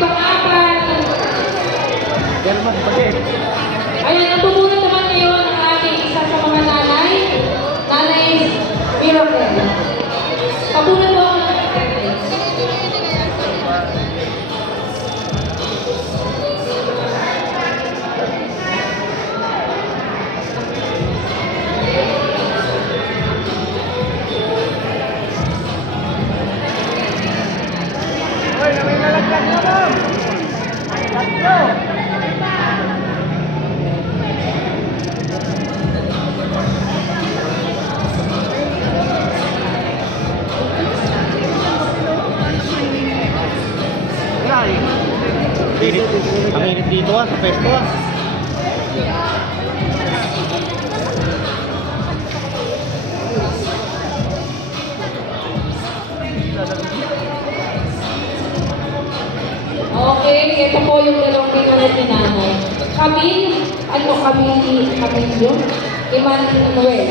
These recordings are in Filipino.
pang-apat. German, bakit? Ayan, ang pupunod naman ngayon ang ating isa sa mga nanay. Nanay Miracle. Papunod po ang Ang init dito sa pesto Okay, ito po yung dalawang pinunod ni nanay. Kami yun? Emmanuel.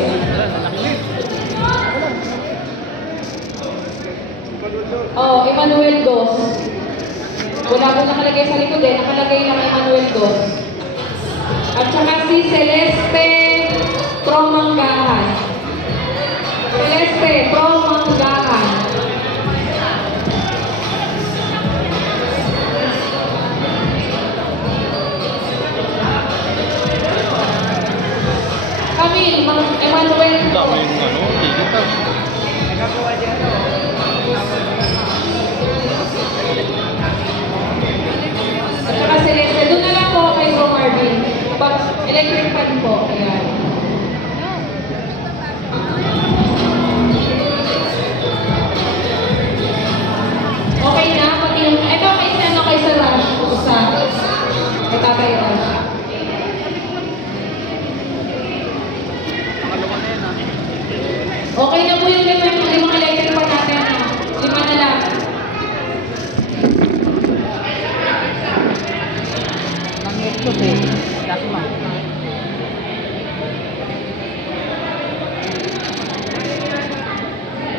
Oh, Emmanuel Dos. Wala po nakalagay sa likod eh. Nakalagay lang Emmanuel Dos. At saka si Celeste Promanggahan. Celeste Promanggahan. Emmanuel Dos. dami yung tigit At saka Celeste, doon na lang po kay Bro Marvin. Electric fan po. Ayan. Okay na? Ito kay Sir Rush. Isa. Kay Tatay Rush. Okay na po yung limang electric fan natin. 5 na lang.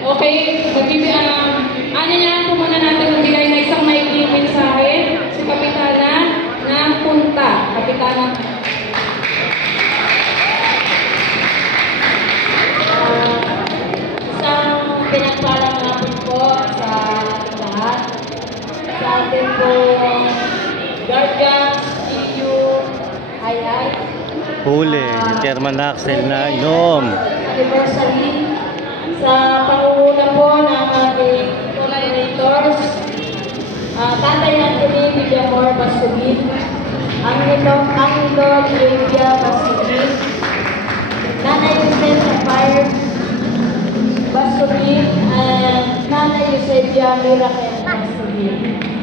Okay, ano niya po muna natin magbigay na isang maikling mensahe si Kapitana ng Punta. Kapitana. Isang pinagpalang hapon po sa lahat. Sa ating pong Guardians, EU, Hayay. huli ni Chairman Axel na inom. Anniversary sa pangunguna po ng ating collaborators, Tatay Anthony Villamor Basubin, Angelo Olivia Basubin, Nanay Lucel Sapphire Basubin, and Nanay Eusebia Miracle Basubin.